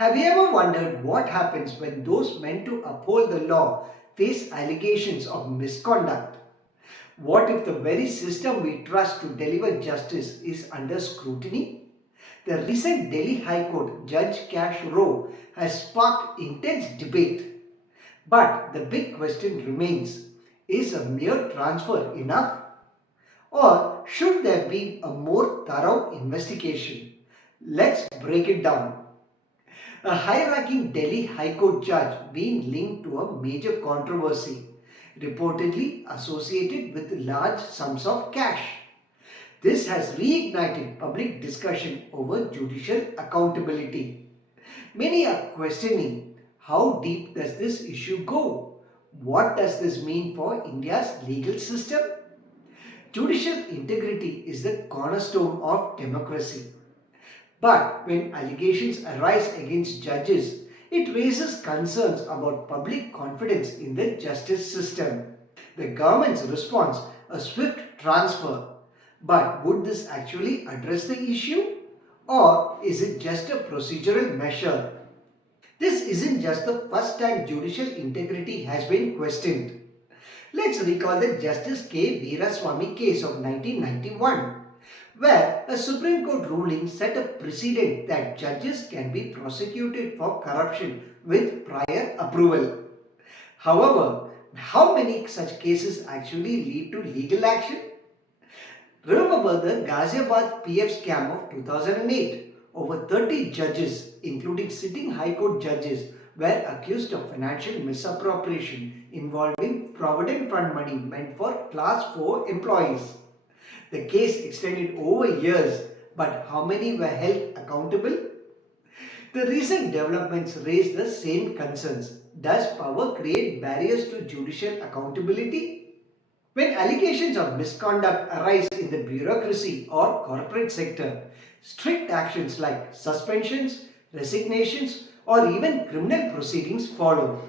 Have you ever wondered what happens when those meant to uphold the law face allegations of misconduct? What if the very system we trust to deliver justice is under scrutiny? The recent Delhi High Court Judge Cash Row has sparked intense debate. But the big question remains, is a mere transfer enough? Or should there be a more thorough investigation? Let's break it down. A high-ranking Delhi High Court judge being linked to a major controversy, reportedly associated with large sums of cash. This has reignited public discussion over judicial accountability. Many are questioning, how deep does this issue go? What does this mean for India's legal system? Judicial integrity is the cornerstone of democracy. But when allegations arise against judges, it raises concerns about public confidence in the justice system. The government's response, a swift transfer. But would this actually address the issue? Or is it just a procedural measure? This isn't just the first time judicial integrity has been questioned. Let's recall the Justice K. Veeraswamy case of 1991, where a Supreme Court ruling set a precedent that judges can be prosecuted for corruption with prior approval. However, how many such cases actually lead to legal action? Remember the Ghaziabad PF scam of 2008. Over 30 judges, including sitting High Court judges, were accused of financial misappropriation involving Provident Fund money meant for Class 4 employees. The case extended over years, but how many were held accountable? The recent developments raise the same concerns. Does power create barriers to judicial accountability? When allegations of misconduct arise in the bureaucracy or corporate sector, strict actions like suspensions, resignations, or even criminal proceedings follow.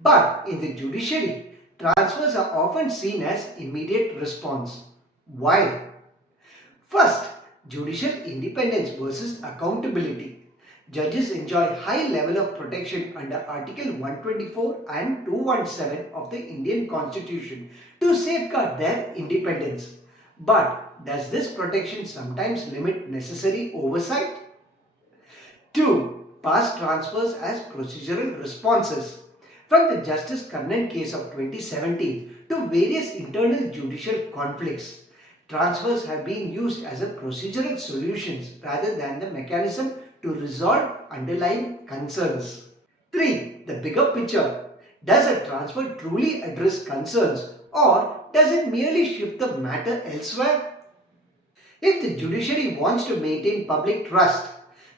But in the judiciary, transfers are often seen as immediate response. Why? First, judicial independence versus accountability. Judges enjoy high level of protection under Article 124 and 217 of the Indian Constitution to safeguard their independence. But does this protection sometimes limit necessary oversight? 2. Past transfers as procedural responses. From the Justice Kannan case of 2017 to various internal judicial conflicts, transfers have been used as a procedural solutions rather than the mechanism to resolve underlying concerns. 3. The bigger picture. Does a transfer truly address concerns or does it merely shift the matter elsewhere? If the judiciary wants to maintain public trust,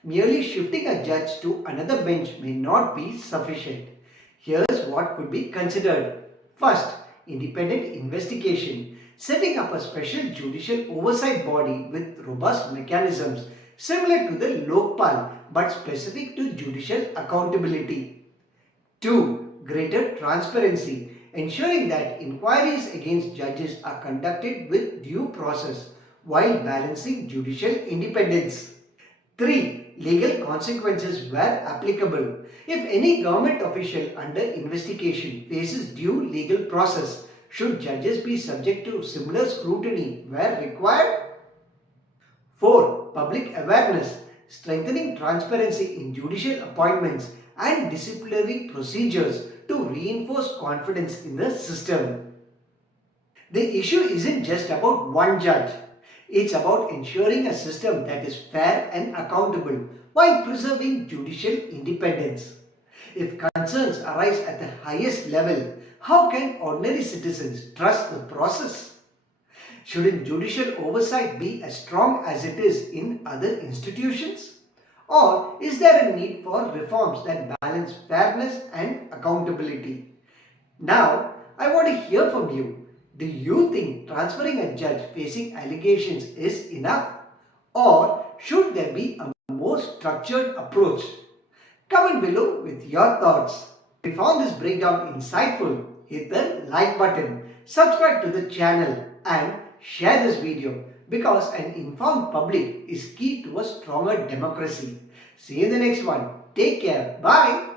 merely shifting a judge to another bench may not be sufficient. Here's what could be considered. First, independent investigation. Setting up a special judicial oversight body with robust mechanisms similar to the Lokpal but specific to judicial accountability. 2. Greater transparency. Ensuring that inquiries against judges are conducted with due process while balancing judicial independence. 3. Legal consequences where applicable. If any government official under investigation faces due legal process, should judges be subject to similar scrutiny where required? 4. Public awareness. Strengthening transparency in judicial appointments and disciplinary procedures to reinforce confidence in the system. The issue isn't just about one judge. It's about ensuring a system that is fair and accountable while preserving judicial independence. If concerns arise at the highest level, how can ordinary citizens trust the process? Shouldn't judicial oversight be as strong as it is in other institutions? Or is there a need for reforms that balance fairness and accountability? Now, I want to hear from you. Do you think transferring a judge facing allegations is enough? Or should there be a more structured approach? Comment below with your thoughts. If you found this breakdown insightful, hit the like button, subscribe to the channel and share this video because an informed public is key to a stronger democracy. See you in the next one. Take care. Bye.